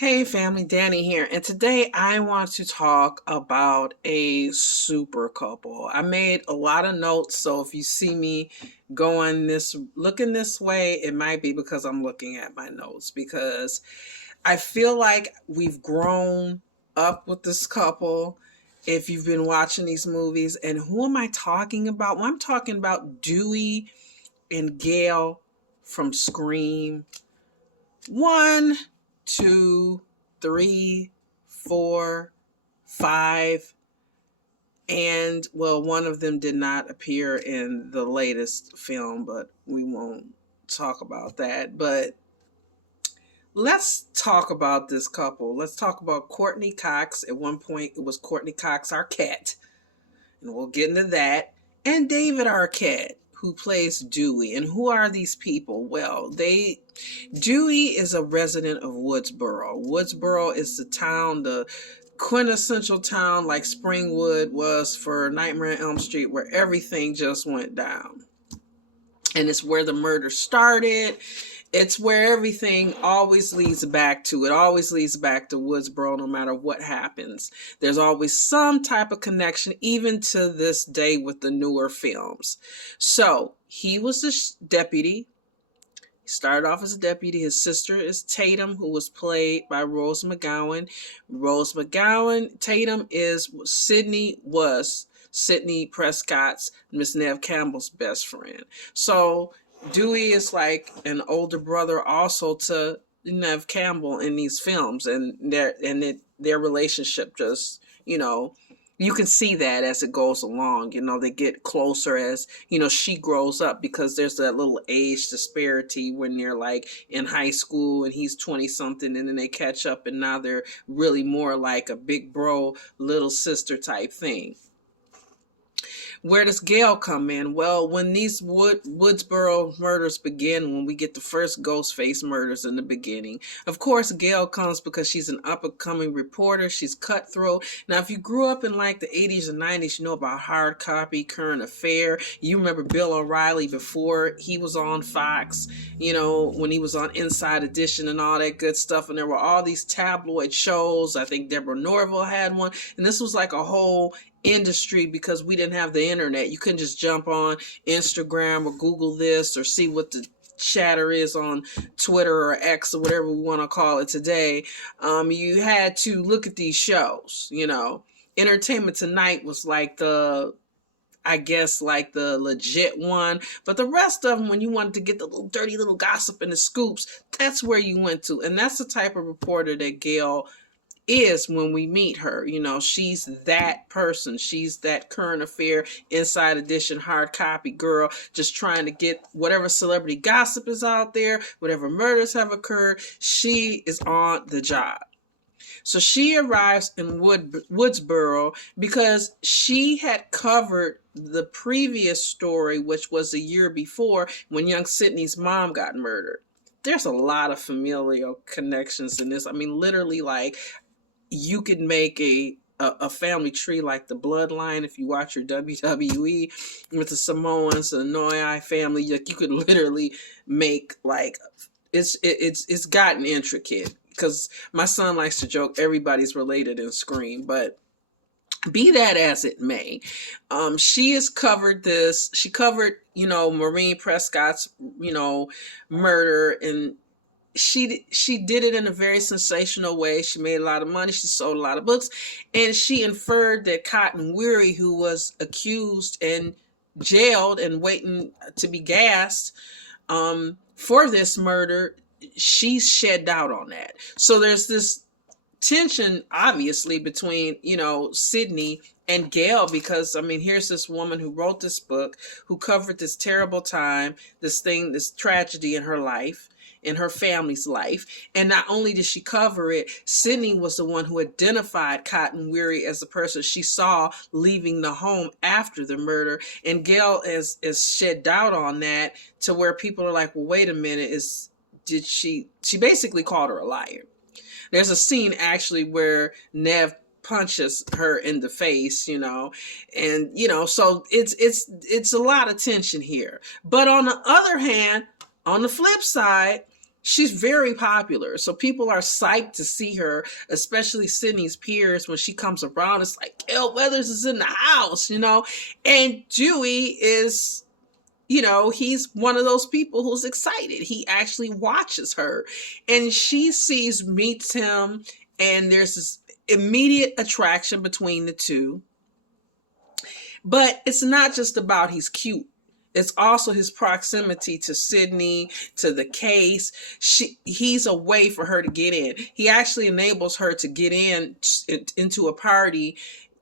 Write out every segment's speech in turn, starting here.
Hey family, Danny here, and today I want to talk about a super couple. I made a lot of notes, so if you see me looking this way, it might be because I'm looking at my notes because I feel like we've grown up with this couple. If you've been watching these movies, and who am I talking about? Well, I'm talking about Dewey and Gayle from Scream. One, two, three, four, five, and well, one of them did not appear in the latest film, but we won't talk about that. But let's talk about this couple. Let's talk about Courtney Cox. At one point, it was Courtney Cox Arquette, and we'll get into that, and David Arquette, who plays Dewey. And who are these people? Well, Dewey is a resident of Woodsboro. Woodsboro is the quintessential town like Springwood was for Nightmare on Elm Street, where everything just went down. And it's where the murder started. It's where everything always leads back to. It always leads back to Woodsboro, no matter what happens. There's always some type of connection, even to this day with the newer films. So he was the deputy. He started off as a deputy. His sister is Tatum, who was played by Rose McGowan. Tatum was Sidney Prescott's, Miss Neve Campbell's best friend. So Dewey is like an older brother also to Neve Campbell in these films, and their relationship just, you can see that as it goes along. They get closer as, she grows up, because there's that little age disparity when they're like in high school and he's 20 something, and then they catch up and now they're really more like a big bro, little sister type thing. Where does Gayle come in? Well, when these Woodsboro murders begin, when we get the first Ghostface murders in the beginning, of course, Gayle comes because she's an up-and-coming reporter. She's cutthroat. Now, if you grew up in like the 80s and 90s, you know about Hard Copy, Current Affair. You remember Bill O'Reilly before he was on Fox, when he was on Inside Edition and all that good stuff. And there were all these tabloid shows. I think Deborah Norville had one. And this was like a whole industry, because we didn't have the internet. You couldn't just jump on Instagram or Google this or see what the chatter is on Twitter or X or whatever we want to call it today. You had to look at these shows. Entertainment Tonight was like the legit one, but the rest of them, when you wanted to get the little dirty little gossip and the scoops, that's where you went to. And that's the type of reporter that Gayle is when we meet her. She's that person. She's that Current Affair, Inside Edition, Hard Copy girl, just trying to get whatever celebrity gossip is out there, whatever murders have occurred. She is on the job. So she arrives in Woodsboro because she had covered the previous story, which was a year before, when young Sydney's mom got murdered. There's a lot of familial connections in this. I mean, literally, like, you could make a family tree like the Bloodline if you watch your WWE with the Samoans, the Noi family. Like, you could literally make, like, it's gotten intricate, because my son likes to joke everybody's related in Scream. But be that as it may, she has covered this. She covered, Maureen Prescott's, murder, and she did it in a very sensational way. She made a lot of money. She sold a lot of books, and she inferred that Cotton Weary, who was accused and jailed and waiting to be gassed for this murder, she shed doubt on that. So there's this tension, obviously, between, Sydney and Gayle, because, here's this woman who wrote this book, who covered this terrible time, this tragedy in her life, in her family's life. And not only did she cover it, Sydney was the one who identified Cotton Weary as the person she saw leaving the home after the murder. And Gayle is shed doubt on that, to where people are like, well, wait a minute, she basically called her a liar. There's a scene actually where Neve punches her in the face, and so it's a lot of tension here. But on the other hand, on the flip side, she's very popular. So people are psyched to see her, especially Sydney's peers when she comes around. It's like, Gayle Weathers is in the house, And Dewey is, he's one of those people who's excited. He actually watches her and she meets him, and there's this immediate attraction between the two. But it's not just about he's cute. It's also his proximity to Sydney, to the case. He's a way for her to get in. He actually enables her to get into a party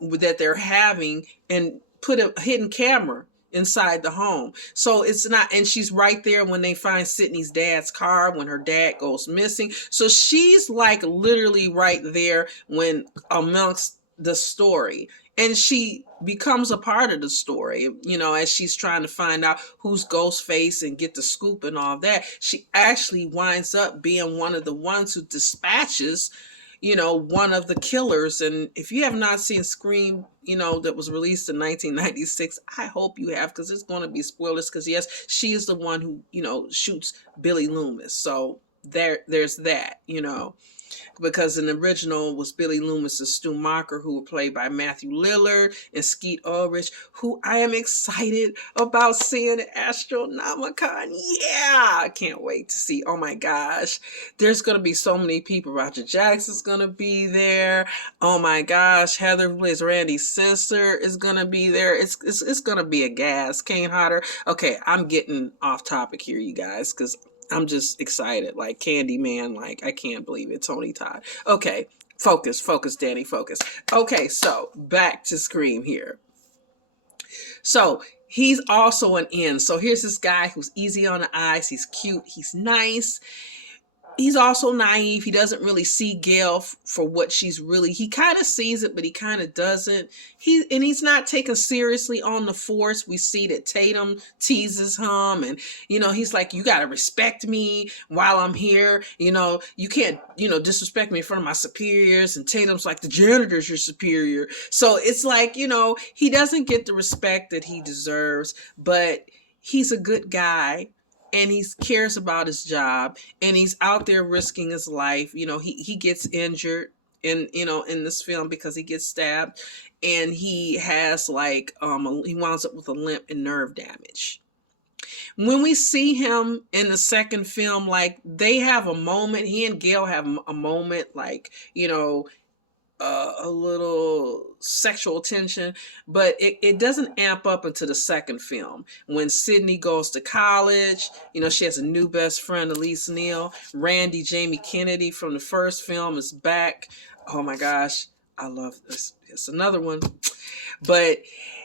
that they're having and put a hidden camera inside the home. So it's not, and she's right there when they find Sydney's dad's car, when her dad goes missing. So she's like literally right there when amongst the story. And she becomes a part of the story, as she's trying to find out who's Ghostface and get the scoop and all that. She actually winds up being one of the ones who dispatches, one of the killers. And if you have not seen Scream, that was released in 1996, I hope you have, because it's going to be spoilers. Because yes, she is the one who, shoots Billy Loomis. So there's that, because in the original was Billy Loomis and Stu Macher, who were played by Matthew Lillard and Skeet Ulrich, who I am excited about seeing at Astronomicon. Yeah, I can't wait to see. Oh my gosh, there's going to be so many people. Roger Jackson's going to be there. Oh my gosh, Heather, who plays Randy's sister, is going to be there. It's going to be a gas. Kane Hodder. Okay, I'm getting off topic here, you guys, because I'm just excited, like Candyman, like I can't believe it, Tony Todd. Okay, focus, Danny, focus. Okay, so back to Scream here. So he's also an in. So here's this guy who's easy on the eyes. He's cute. He's nice. He's also naive. He doesn't really see Gayle for what she's really. He kind of sees it, but he kind of doesn't. He's not taken seriously on the force. We see that Tatum teases him, and he's like, "You gotta respect me while I'm here. You can't disrespect me in front of my superiors." And Tatum's like, "The janitor's your superior." So it's like he doesn't get the respect that he deserves, but he's a good guy. And he cares about his job, and he's out there risking his life. He gets injured in this film because he gets stabbed, and he has he winds up with a limp and nerve damage. When we see him in the second film, they have a moment, he and Gayle have a moment, a little sexual tension, but it doesn't amp up into the second film. When Sydney goes to college, she has a new best friend, Elise Neal. Randy Jamie Kennedy from the first film is back. Oh my gosh, I love this. It's another one. But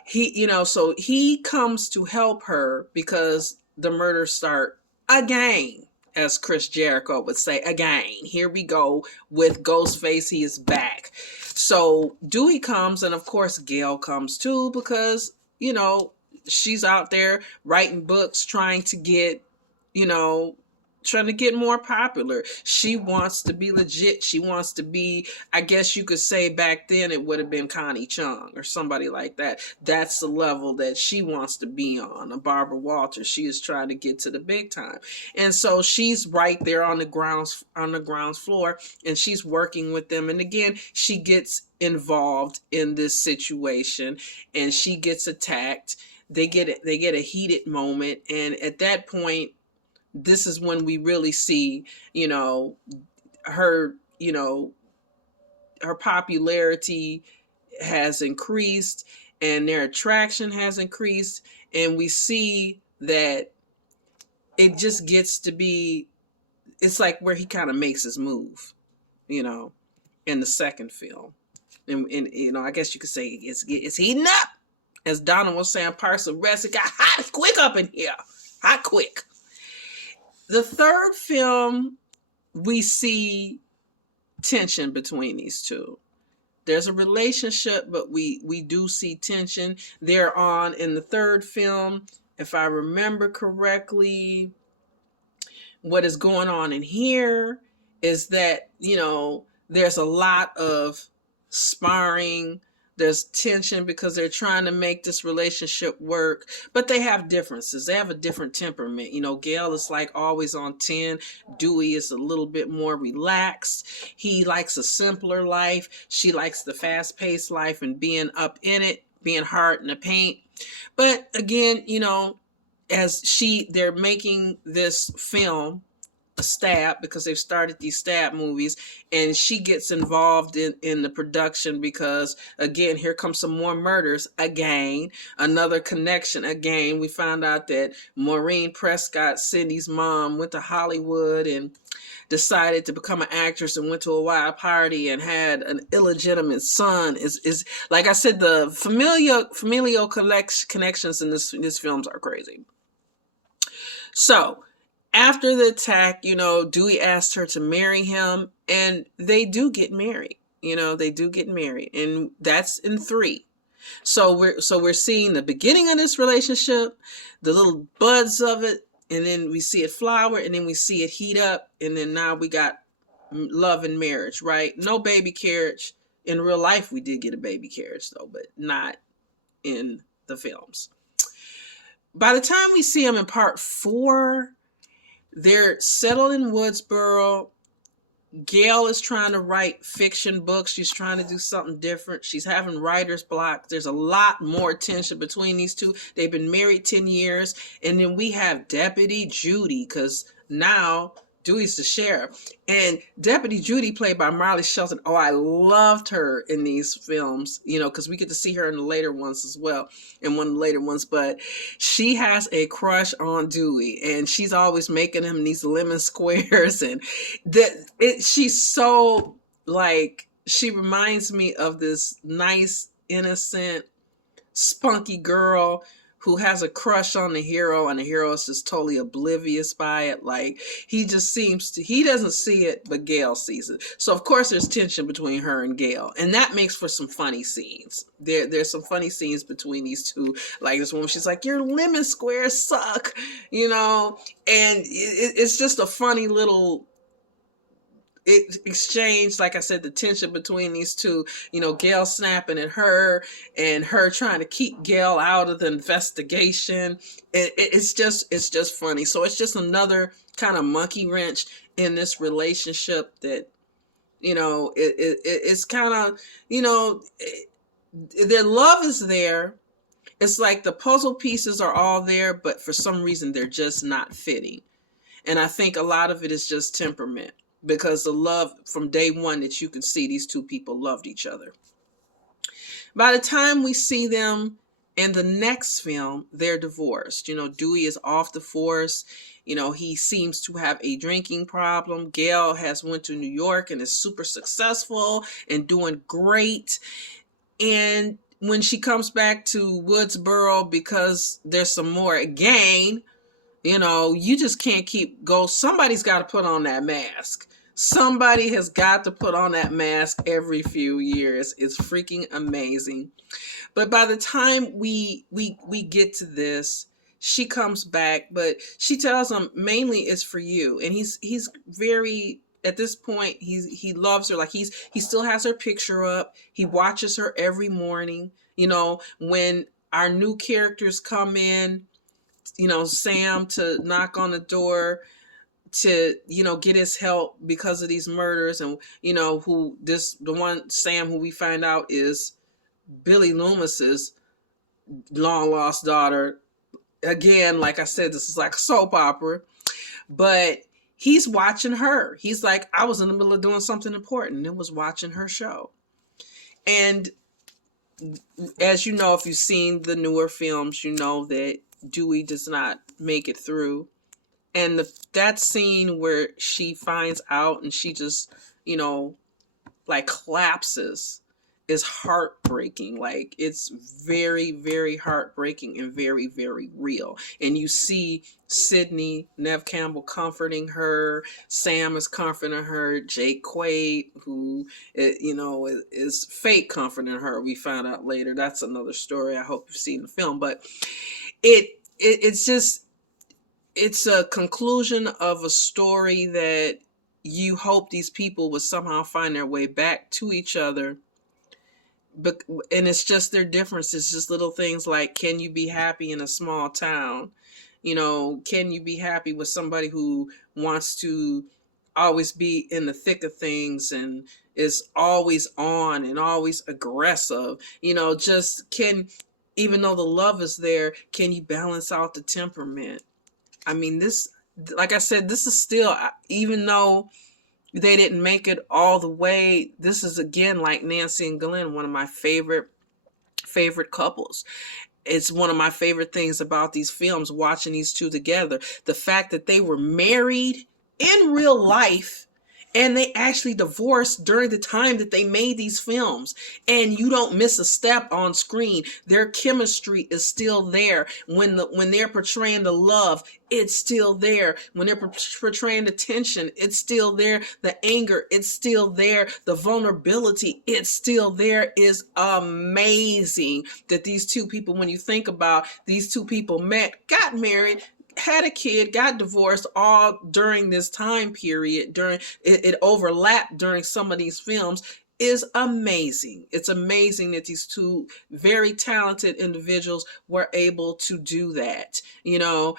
he, so he comes to help her because the murders start again. As Chris Jericho would say, again, here we go with Ghostface. He is back. So Dewey comes, and of course Gayle comes too, because, she's out there writing books, trying to get more popular. She wants to be legit. She wants to be, I guess you could say back then it would have been Connie Chung or somebody like that. That's the level that she wants to be on. A Barbara Walters. She is trying to get to the big time. And so she's right there on the grounds floor, and she's working with them. And again, she gets involved in this situation, and she gets attacked. They get a heated moment, and at that point, this is when we really see, her, her popularity has increased and their attraction has increased. And we see that it just gets to be, it's like where he kind of makes his move, in the second film. And I guess you could say it's heating up. As Donna was saying, Parks and Rest, it got hot quick up in here. Hot quick. The third film, we see tension between these two. There's a relationship, but we do see tension. They're on in the third film, if I remember correctly, what is going on in here is that, there's a lot of sparring, There's tension because they're trying to make this relationship work, but they have differences. They have a different temperament. You know, Gayle is like always on 10. Dewey is a little bit more relaxed. He likes a simpler life. She likes the fast-paced life and being up in it, being hard in the paint. But again, you know, they're making this film a stab, because they've started these stab movies, and she gets involved in the production because, again, here comes some more murders again, another connection again. We found out that Maureen Prescott, Sydney's mom, went to Hollywood and decided to become an actress and went to a wild party and had an illegitimate son. Is like I said, the familial connections in this films are crazy. So after the attack, you know, Dewey asked her to marry him, and they do get married. You know, they do get married, and that's in 3. So we're seeing the beginning of this relationship, the little buds of it, and then we see it flower, and then we see it heat up, and then now we got love and marriage, right? No baby carriage. In real life, we did get a baby carriage, though, but not in the films. By the time we see them in part 4, they're settled in Woodsboro. Gayle is trying to write fiction books. She's trying to do something different. She's having writer's block. There's a lot more tension between these two. They've been married 10 years. And then we have Deputy Judy, because now Dewey's the sheriff. And Deputy Judy, played by Marley Shelton. Oh, I loved her in these films, you know, because we get to see her in the later ones as well, in one of the later ones. But she has a crush on Dewey, and she's always making him these lemon squares. And she's so, like, she reminds me of this nice, innocent, spunky girl who has a crush on the hero, and the hero is just totally oblivious by it. Like, he doesn't see it, but Gayle sees it. So of course there's tension between her and Gayle, and that makes for some funny scenes. There's some funny scenes between these two. Like this woman, she's like, "Your lemon squares suck," you know, and it's just a funny little exchange. Like I said, the tension between these two, you know, Gayle snapping at her and her trying to keep Gayle out of the investigation. It's just funny. So it's just another kind of monkey wrench in this relationship that, you know, it's kind of, you know, their love is there. It's like the puzzle pieces are all there, but for some reason they're just not fitting. And I think a lot of it is just temperament, because the love from day one that you can see these two people loved each other. By the time we see them in the next film, they're divorced. You know, Dewey is off the force. You know, he seems to have a drinking problem. Gayle has went to New York and is super successful and doing great. And when she comes back to Woodsboro, because there's some more again, you know, you just can't somebody's got to put on that mask. Somebody has got to put on that mask every few years. It's freaking amazing. But by the time we get to this, she comes back, but she tells him mainly it's for you. And he's very, at this point, he loves her. Like he still has her picture up. He watches her every morning. You know, when our new characters come in, you know, Sam to knock on the door to, you know, get his help because of these murders. And, you know, the one Sam who we find out is Billy Loomis's long lost daughter. Again, like I said, this is like a soap opera, but he's watching her. He's like, I was in the middle of doing something important and was watching her show. And as you know, if you've seen the newer films, you know that Dewey does not make it through. And that scene where she finds out and she just, you know, like collapses is heartbreaking. Like, it's very, very heartbreaking and very, very real. And you see Sydney, Nev Campbell comforting her. Sam is comforting her. Jake Quaid, who, you know, is fake comforting her. We found out later. That's another story. I hope you've seen the film. But it's just, it's a conclusion of a story that you hope these people would somehow find their way back to each other. but and it's just their difference. It's just little things like, can you be happy in a small town? You know, can you be happy with somebody who wants to always be in the thick of things and is always on and always aggressive? You know, just can, even though the love is there, can you balance out the temperament? I mean, this, like I said, this is still, even though they didn't make it all the way, this is again, like Nancy and Glenn, one of my favorite couples. It's one of my favorite things about these films, watching these two together. The fact that they were married in real life and they actually divorced during the time that they made these films. And you don't miss a step on screen. Their chemistry is still there. When they're portraying the love, it's still there. When they're portraying the tension, it's still there. The anger, it's still there. The vulnerability, it's still there. Is amazing that these two people, when you think about these two people met, got married, had a kid, got divorced, all during this time period. During it overlapped during some of these films. Is amazing. It's amazing that these two very talented individuals were able to do that. You know,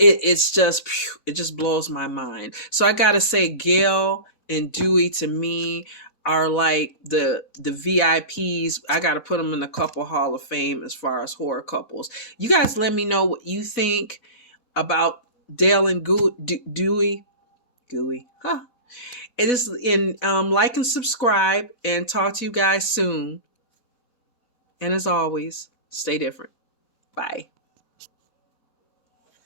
it's just, it just blows my mind. So I gotta say, Gayle and Dewey, to me, are like the VIPs. I gotta put them in the couple hall of fame as far as horror couples. You guys let me know what you think about Dale and Dewey. Gooey. Huh. It is in like and subscribe, and talk to you guys soon. And as always, stay different. Bye.